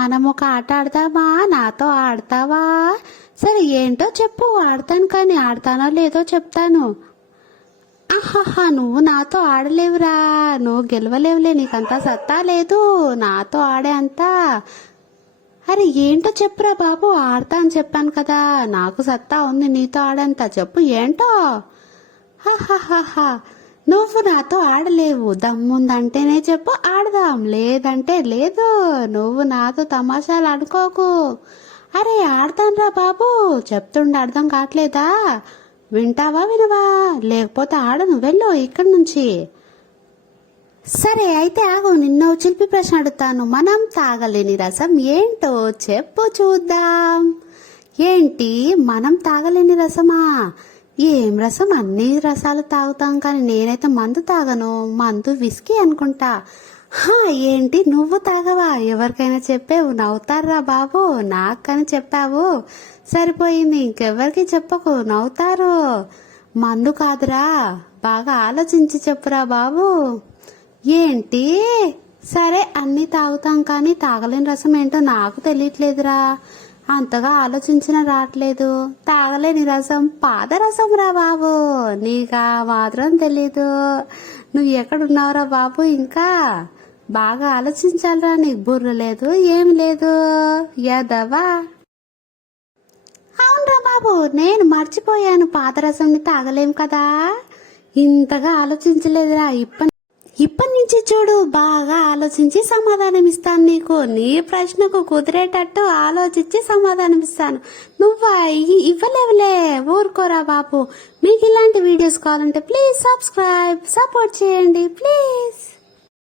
మనం ఒక ఆట ఆడదామా? నాతో ఆడతావా? సరే ఏంటో చెప్పు. ఆడతాను కానీ ఆడతానో లేదో చెప్తాను. ఆహాహా నువ్వు నాతో ఆడలేవురా. నువ్వు గెలవలేవులే. నీకంతా సత్తా లేదు. నాతో ఆడే అంతా. అరే ఏంటో చెప్పురా బాబు. ఆడతా అని చెప్పాను కదా. నాకు సత్తా ఉంది. నీతో ఆడంతా. చెప్పు ఏంటో? హాహాహాహా నువ్వు నాతో ఆడలేవు దమ్ముందంటేనే చెప్పు ఆడదాం. లేదంటే లేదు నువ్వు నాతో తమాషాలు ఆడుకోకు అరే ఆడతానురా బాబు చెప్తుండే అర్థం కావట్లేదా? వింటావా వినవా? లేకపోతే ఆడను వెళ్ళు ఇక్కడి నుంచి. సరే అయితే ఆగు నిన్న చిలిపి ప్రశ్న అడుగుతాను. మనం తాగలేని రసం ఏంటో చెప్పు చూద్దాం. ఏంటి మనం తాగలేని రసమా? ఏం రసం? అన్ని రసాలు తాగుతాం కానీ నేనైతే మందు తాగను. మందు విస్కీ అనుకుంటా. హా ఏంటి? నువ్వు తాగవా? ఎవరికైనా చెప్పావు? నవ్వుతారా బాబు. నాకని చెప్పావు. సరిపోయింది. ఇంకెవరికి చెప్పకు. నవ్వుతారు. మందు కాదురా. బాగా ఆలోచించి చెప్పురా బాబు. ఏంటి? సరే అన్ని తాగుతాం కానీ తాగలేని రసం ఏంటో నాకు తెలియట్లేదురా. అంతగా ఆలోచించిన రావట్లేదు. తాగలేని రసం పాదరసం రా బాబు. నీకా మాత్రం తెలీదు. నువ్వు ఎక్కడున్నావురా బాబు ఇంకా? బాగా ఆలోచించాలిరా నీకు బుర్ర లేదు ఏం లేదు. యాదవా. అవునరా బాబు నేను మర్చిపోయాను పాదరసంని తాగలేం కదా. ఇంతగా ఆలోచించలేదురా ఇప్పటి ఇప్పటి నుంచి చూడు బాగా ఆలోచించి సమాధానం ఇస్తాను నీకు. నీ ప్రశ్నకు కుదిరేటట్టు ఆలోచించి సమాధానం ఇస్తాను నువ్వు ఇవ్వలేవులే. ఊరుకోరా బాబు మీకు ఇలాంటి వీడియోస్ కావాలంటే ప్లీజ్ సబ్స్క్రైబ్ సపోర్ట్ చేయండి. ప్లీజ్.